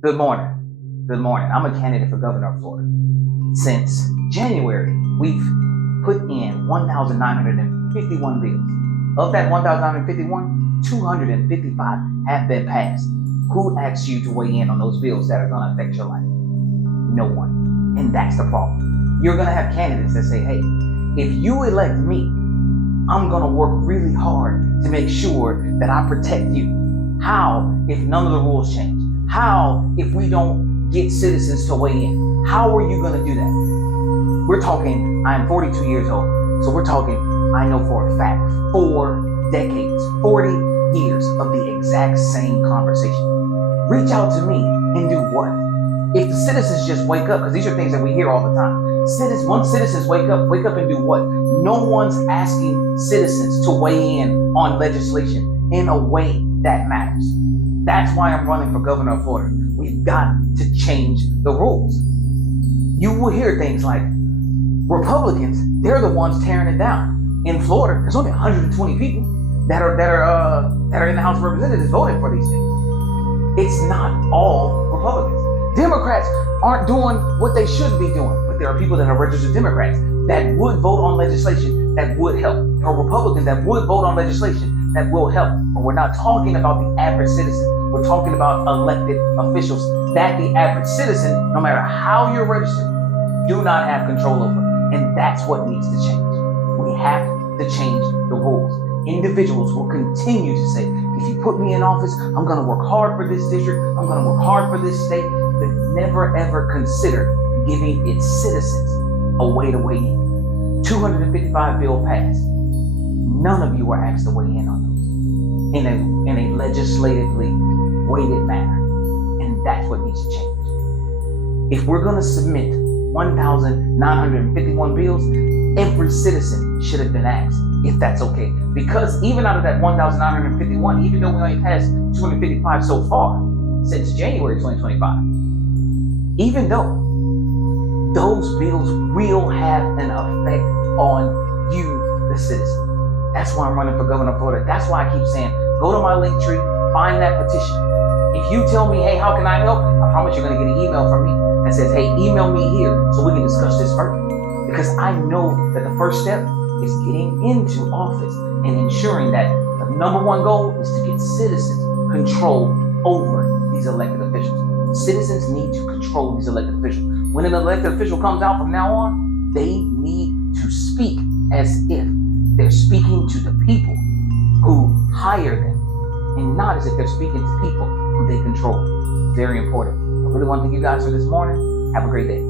Good morning. Good morning. I'm a candidate for governor of Florida. Since January, we've put in 1,951 bills. Of that 1,951, 255 have been passed. Who asked you to weigh in on those bills that are going to affect your life? No one. And that's the problem. You're going to have candidates that say, hey, if you elect me, I'm going to work really hard to make sure that I protect you. How if none of the rules change? How if we don't get citizens to weigh in? How are you going to do that? We're talking, I'm 42 years old, so we're talking, I know for a fact, 4 decades, 40 years of the exact same conversation. Reach out to me and do what? If the citizens just wake up, because these are things that we hear all the time. Once citizens wake up and do what? No one's asking citizens to weigh in on legislation in a way that matters. That's why I'm running for governor of Florida. We've got to change the rules. You will hear things like Republicans, they're the ones tearing it down. In Florida, there's only 120 people that are in the House of Representatives voting for these things. It's not all Republicans. Democrats aren't doing what they should be doing, but there are people that are registered Democrats that would vote on legislation that would help. There are Republicans that would vote on legislation that will help. But we're not talking about the average citizen. We're talking about elected officials that the average citizen, no matter how you're registered, do not have control over. And that's what needs to change. We have to change the rules. Individuals will continue to say, if you put me in office, I'm going to work hard for this district. I'm going to work hard for this state. But never, ever consider giving its citizens a way to weigh in. 255 bill passed. None of you were asked to weigh in on those in a legislatively weighted manner. And that's what needs to change. If we're going to submit 1,951 bills, every citizen should have been asked if that's okay. Because even out of that 1,951, even though we only passed 255 so far since January 2025, even though those bills will have an effect on you, the citizen. That's why I'm running for governor of Florida. That's why I keep saying, go to my link tree, find that petition. If you tell me, hey, how can I help? I promise you're going to get an email from me that says, hey, email me here so we can discuss this further. Because I know that the first step is getting into office and ensuring that the number one goal is to get citizens control over these elected officials. Citizens need to control these elected officials. When an elected official comes out from now on, they need to speak as if they're speaking to the people who hire them and not as if they're speaking to people who they control. Very important. I really want to thank you guys for this morning. Have a great day.